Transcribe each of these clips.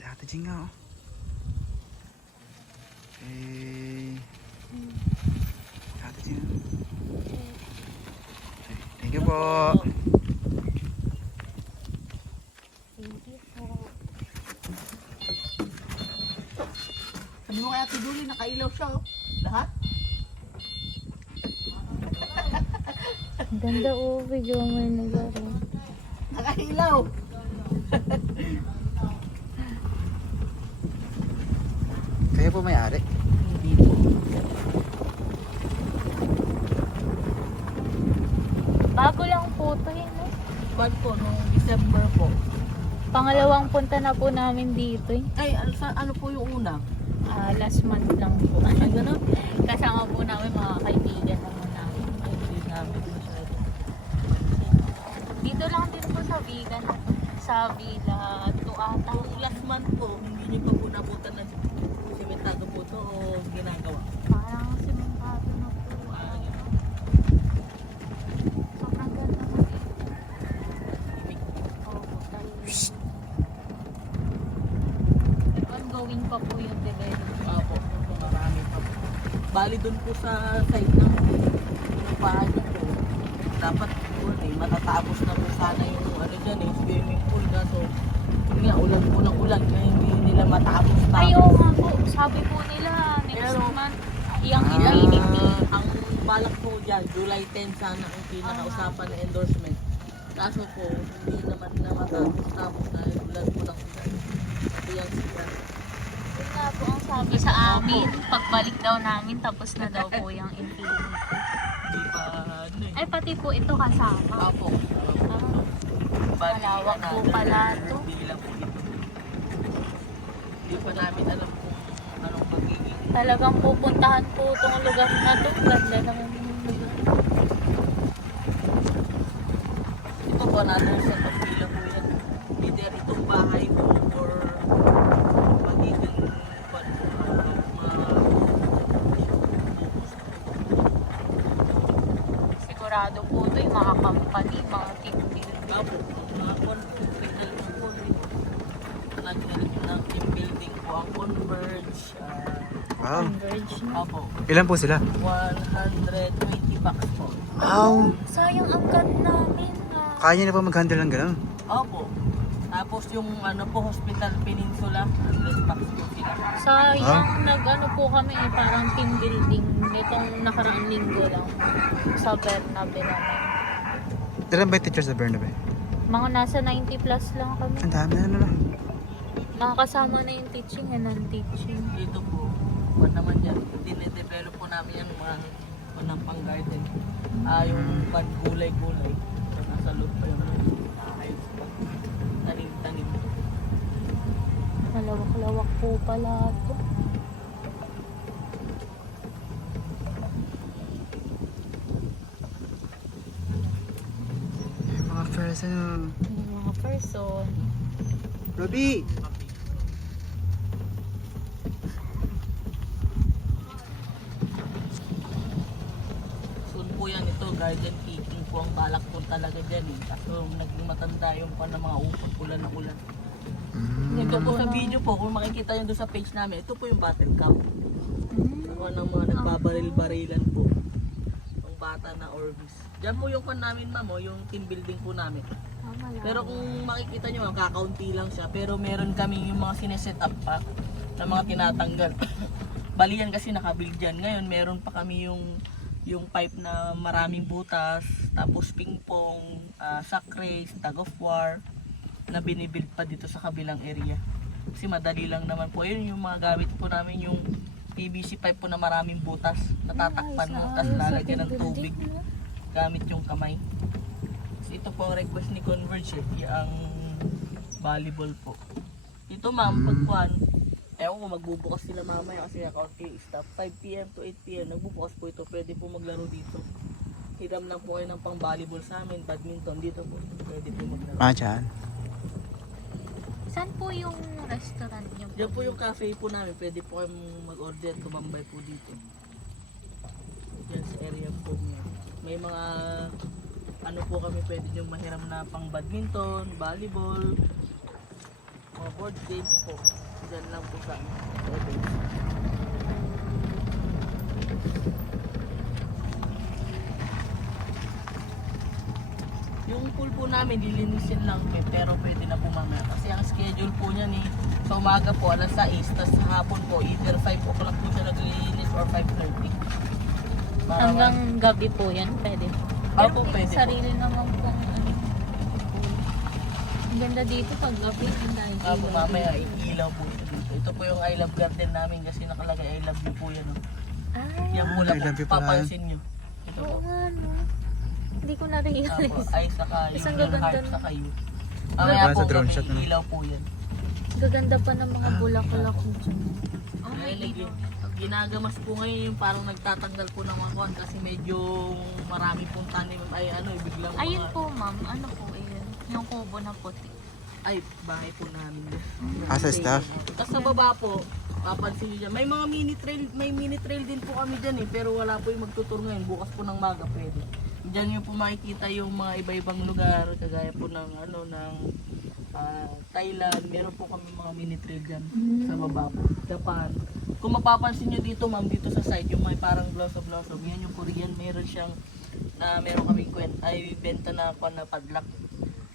Si Ate Jing nga, oh. Okay. Ate Jing. Okay. Thank you po. Thank you po. Sabi mo kaya Tiduli, nakailaw siya oh. Lahat? Ang ganda oh, video mo yung naglaro. Nakailaw! Kayo po may-ari? Hindi po. Bago lang po ito eh, no? Bad po, noong December po. Pangalawang punta na po namin dito eh. Ay, ano po yung una? Last month lang po. Ay, gano'n? Kasama po namin mga kaibigan naman namin. Ay, hindi namin masyado. Dito lang din po sa Vigan. Sa Villa Tuata. Yung last month po, hindi niyo pa po nabutan na simentado po to o ginagawa? Parang simentado na po. Sobrang ganda mo eh. Ongoing pa po yung development. Opo, marami pa po. Bali dun po sa side ng bahay niyo po, dapat po matatapos na po sana yung ano dyan swimming pool na. So, yun nga, ulan po ng ulan kaya hindi nila matapos. Ayaw nga po. Sabi po nila next Pero- month. Yung infinity. Ang balak po dyan, July 10 sana ang pinakausapan na endorsement. Kaso po, hindi naman na matapos dahil ulan po ng ulan. Ito yung sila. Yun nga po ang sabi sa amin. Pagbalik daw namin, tapos na daw po yung infinity. Hindi pa ano eh. Ay, pati po ito kasama. Apo. Ah, malawak po pala to. Bilang po ito. Hindi pa namin alam kung anong magiging. Talagang pupuntahan po itong lugar na to. Ganda naman yung lugar. Ito po natin sa Pagpila po yan. Either itong bahay mo or magiging Sigurado po ito yung mga company, mga team building. Apo, mga pinal po ng team building po ang Converge. Wow. Converge na. Apo, Ilan po sila? 120 bucks po. Wow. Sayang ang cut namin. Kaya niyo na po mag-handle ng gano'n? Opo. Tapos yung ano po, Hospital Peninsula, 100 bucks po sila. Sayang nag-ano po kami eh, parang team building nitong nakaraang linggo lang sa Bernabe naman. Ilan ba yung teachers sa Bernabe? Mga nasa 90 plus lang kami. Ang dami na naman. Nakakasama na yung teaching and non-teaching. Dito po, one naman yan. Dine-develop po namin yan mga ng pang-garden. Yung pan-gulay-gulay. So, nasa loob pa yung ayos pa. Tanim-tanim. Malawak-lawak po pala ito. Mga first ano. Yung mga person. Robbie! Soon po yan ito, garden keeping po ang balak po talaga dyan eh. Kaso naging matanda yung pa ng mga upot, ulan na ulan. Ito po sa video po, kung makikita nyo doon sa page namin, ito po yung battle cup. Ako ng mga nagbabaril-barilan po. Yung bata na Orbis. Diyan po yung kan namin ma'am, yung team building po namin. Pero kung makikita nyo, kakaunti lang siya. Pero meron kami yung mga sineset up pa na mga tinatanggal. Balian kasi nakabuild dyan. Ngayon meron pa kami yung pipe na maraming butas, tapos ping-pong, sack race, tag of war na binibuild pa dito sa kabilang area. Kasi madali lang naman po. Yun yung mga gamit po namin, yung PVC pipe po na maraming butas. Natatakpan mo, tapos lalagyan ng tubig. Gamit yung kamay. So, ito po ang request ni Converge ang volleyball po. Ito ma'am, pagkuhan, ewan ko magbubukas sila mamaya kasi kaunti staff. 5 PM to 8 PM, nagbubukas po ito. Pwede po maglaro dito. Hiram lang po kayo ng pang volleyball sa amin, badminton dito po. Pwede po maglaro. Dyan. Saan po yung restaurant niyo? Diyan po yung cafe po namin, pwede po kayong mag-order, tumambay po dito. Diyan sa area po niya. May mga ano po kami pwede nyo mahiram na pang badminton, volleyball. Mga board games po. Diyan lang po sa events. Yung pool po namin, lilinisin lang pero pwede na po mamaya. Kasi ang schedule po niya ni sa umaga po, alas 6, tapos sa hapon po, either 5 o'clock po siya naglilinis or 5:30. Hanggang gabi po yan, pwede. Opo, Pero may pwede po. sarili naman po. Ang ganda dito pag gabi. Ang dahil Apo, mamaya ilaw po ito dito. Ito po yung I Love Garden namin kasi nakalagay I Love You po yan. Ay, Yan po I lang love po, you pala. papansin nyo. Ito po. oo nga no. Hindi ko Apo, na-realize. ay saka Isang yung gaganda heart na. saka you. Diba, Kaya po sa drone gabi, shot na. ilaw po yan. Gaganda pa ng mga bulaklak dyan. Oh, may Ay, ilaw. ginagamas po ngayon yung parang nagtatanggal po ng mga kuwan kasi medyo marami pong tanim ay ano, biglang Ayun mga, po ma'am, ano po ayun? Yung kubo na puti. ay bahay po namin. Sa staff? Tapos sa baba po, papansin nyo dyan, may mga mini trail din po kami dyan eh, pero wala po yung magtutur ngayon, bukas po ng maga pwede. Diyan nyo po makikita yung mga iba-ibang lugar, kagaya po ng ano, ng Thailand, meron po kami mga mini trail dyan sa baba po. Japan. Kung mapapansin nyo dito ma'am, dito sa site, yung may parang blossom, yan yung Korean, meron siyang, meron kaming ay benta na padlock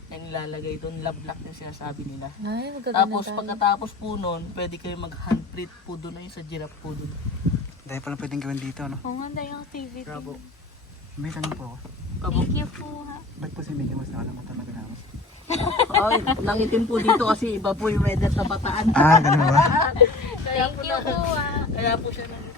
na nilalagay doon, love lock yung sinasabi nila. Ay, magaganda Tapos tayo. pagkatapos po noon, pwede kayo mag-handprint po doon ay sa giraffe po doon. Dahil pala pwedeng gawin dito, no? Oo nga, dahil yung activity. Bravo. May tanong po ako. Kabo. Thank you po ha. Ba't po si Mickey Mouse na alam mo talaga namin? Ay, nangitim po dito kasi iba po yung weather sa Bataan. Ah, ganun ba? Thank you po ha. Kaya po siya nangitim.